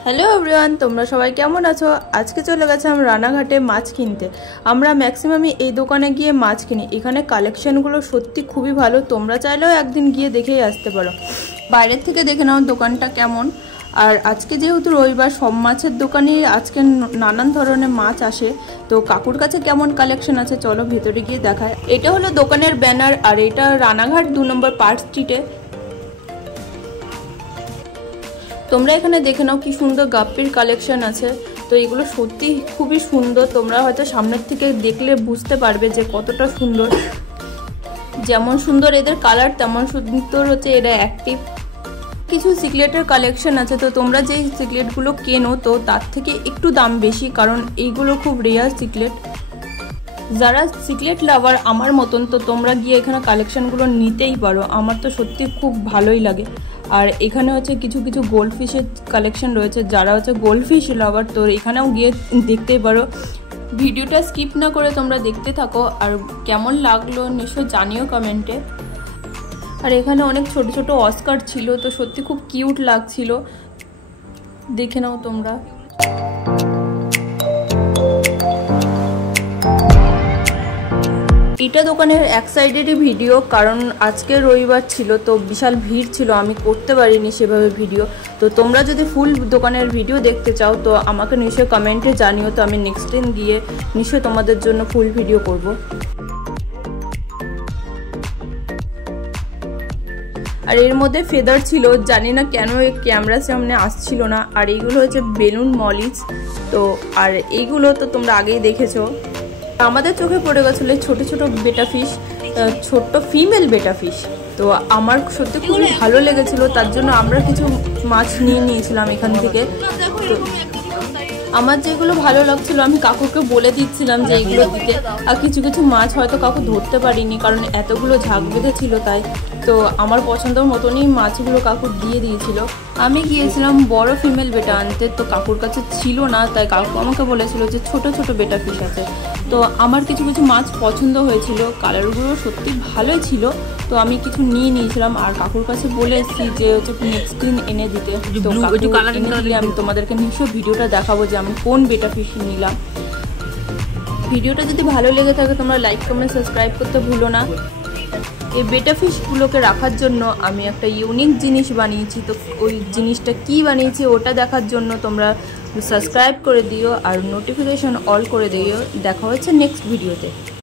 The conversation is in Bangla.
হ্যালো এভরিওয়ান, তোমরা সবাই কেমন আছো? আজকে চলে গেছিলাম রানাঘাটে মাছ কিনতে। আমরা ম্যাক্সিমামই এই দোকানে গিয়ে মাছ কিনি। এখানে কালেকশনগুলো সত্যি খুবই ভালো, তোমরা চাইলেও একদিন গিয়ে দেখেই আসতে পারো। বাইরের থেকে দেখে নাও দোকানটা কেমন। আর আজকে যেহেতু রবিবার, সব মাছের দোকানেই আজকে নানান ধরনের মাছ আসে। তো কাকুর কাছে কেমন কালেকশন আছে চলো ভেতরে গিয়ে দেখায়। এটা হলো দোকানের ব্যানার, আর এটা রানাঘাট 2 নম্বর পার্ক স্ট্রিটে। তোমরা এখানে দেখে নাও কি সুন্দর গাপ্পির কালেকশন আছে। তো এগুলো সত্যি খুবই সুন্দর, তোমরা হয়তো সামনের থেকে দেখলে বুঝতে পারবে যে কতটা সুন্দর। যেমন সুন্দর এদের কালার, তেমন সুন্দর হচ্ছে এরা অ্যাক্টিভ। কিছু সিক্রেটের কালেকশন আছে, তো তোমরা যে সিক্রেটগুলো কেনো তো তার থেকে একটু দাম বেশি, কারণ এইগুলো খুব রেয়ার সিক্রেট। যারা সিক্রেট লাভার আমার মতন, তো তোমরা গিয়ে এখানে কালেকশনগুলো নিতেই পারো। আমার তো সত্যি খুব ভালোই লাগে। আর এখানে হচ্ছে কিছু কিছু গোল্ড ফিশের কালেকশন রয়েছে, যারা হচ্ছে গোল্ড ফিশ লাভার তো এখানেও গিয়ে দেখতেই পারো। ভিডিওটা স্কিপ না করে তোমরা দেখতে থাকো, আর কেমন লাগলো নিশ্চয় জানিও কমেন্টে। আর এখানে অনেক ছোট ছোট অস্কার ছিল, তো সত্যি খুব কিউট লাগছিল, দেখে নাও তোমরা। এটা দোকানের এক সাইডেরই ভিডিও, কারণ আজকে রবিবার ছিল তো বিশাল ভিড় ছিল, আমি করতে পারিনি সেভাবে ভিডিও। তো তোমরা যদি ফুল দোকানের ভিডিও দেখতে চাও তো আমাকে নিশ্চয়ই কমেন্টে জানিও, তো আমি নেক্সট দিন গিয়ে নিশ্চয়ই তোমাদের জন্য ফুল ভিডিও করব। আর এর মধ্যে ফেদার ছিল, জানি না কেন এই ক্যামেরার সামনে আসছিল না। আর এইগুলো হচ্ছে বেলুন মলিজ, তো আর এইগুলো তো তোমরা আগেই দেখেছো। আমাদের চোখে পড়ে গেছিলো ছোট ছোট বেটা ফিশ, ছোট্ট ফিমেল বেটা ফিশ। তো আমার সত্যি খুবই ভালো লেগেছিল, তার জন্য আমরা কিছু মাছ নিয়ে নিয়েছিলাম এখান থেকে। তো আমার যেগুলো ভালো লাগছিল আমি কাকুকে বলে দিচ্ছিলাম যে এইগুলো দিতে। আর কিছু কিছু মাছ হয়তো কাকু ধরতে পারিনি, কারণ এতগুলো ঝাঁক বেঁধেছিল তাই। তো আমার পছন্দের মতনই মাছগুলো কাকু দিয়ে দিয়েছিল। আমি গিয়েছিলাম বড় ফিমেল বেটা আনতে, তো কাকুর কাছে ছিল না, তাই কাকু আমাকে বলেছিল যে ছোট ছোট বেটা ফিশ আছে। তো আমার কিছু কিছু মাছ পছন্দ হয়েছিল, কালারগুলো সত্যি ভালোই ছিল, তো আমি কিছু নিয়ে নিয়েছিলাম। আর কাকুর কাছে বলে এসেছি যে হচ্ছে নেক্সট দিন এনে দিতে। তো এনে দিলে আমি তোমাদেরকে নিশ্চয়ই ভিডিওটা দেখাবো যে আমি কোন বেটা ফিশ নিলাম। ভিডিওটা যদি ভালো লেগে থাকে তোমরা লাইক কমেন্ট সাবস্ক্রাইব করতে ভুলো না। এই বেটা ফিশগুলোকে রাখার জন্য আমি একটা ইউনিক জিনিস বানিয়েছি, তো ওই জিনিসটা কি বানিয়েছি ওটা দেখার জন্য তোমরা সাবস্ক্রাইব করে দিও আর নোটিফিকেশন অল করে দিও। দেখা হচ্ছে নেক্সট ভিডিওতে।